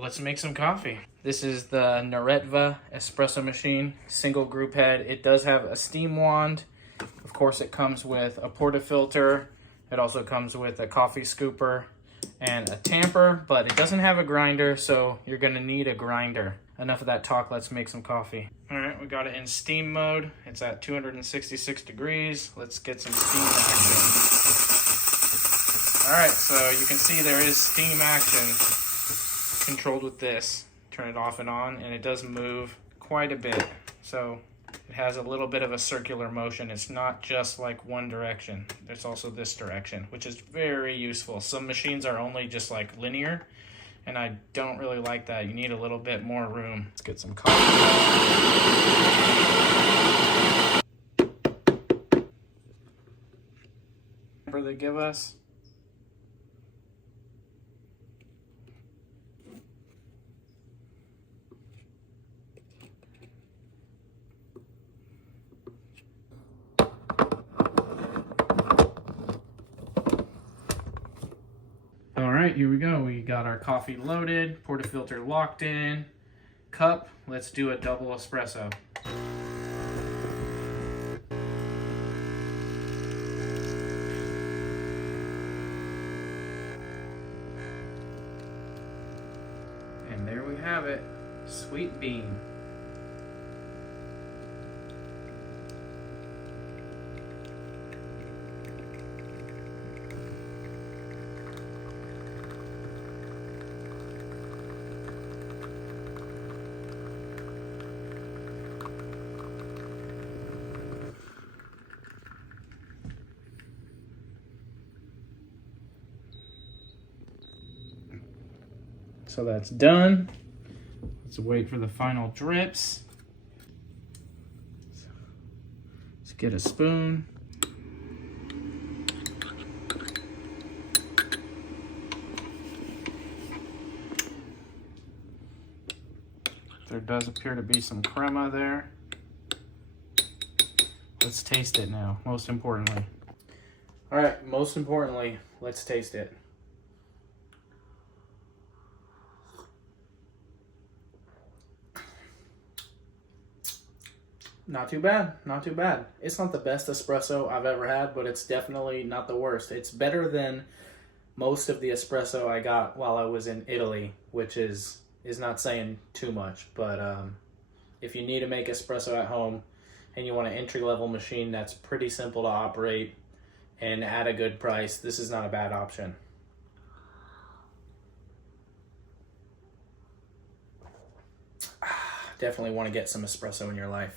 Let's make some coffee. This is the Neretva Espresso machine, single group head. It does have a steam wand. Of course, it comes with a portafilter. It also comes with a coffee scooper and a tamper, but it doesn't have a grinder, so you're gonna need a grinder. Enough of that talk, let's make some coffee. All right, we got it in steam mode. It's at 266 degrees. Let's get some steam action. All right, so you can see there is steam action controlled with this. Turn it off and on, and it does move quite a bit. So it has a little bit of a circular motion. It's not just like one direction. There's also this direction, which is very useful. Some machines are only just like linear, and I don't really like that. You need a little bit more room. Let's get some coffee. What they give us? All right, here we go. We got our coffee loaded, portafilter locked in, cup. Let's do a double espresso. And there we have it, sweet bean. So that's done. Let's wait for the final drips. Let's get a spoon. There does appear to be some crema there. Let's taste it now, most importantly. All right, most importantly, let's taste it. Not too bad, not too bad. It's not the best espresso I've ever had, but it's definitely not the worst. It's better than most of the espresso I got while I was in Italy, which is not saying too much. But if you need to make espresso at home and you want an entry-level machine that's pretty simple to operate and at a good price, this is not a bad option. Definitely want to get some espresso in your life.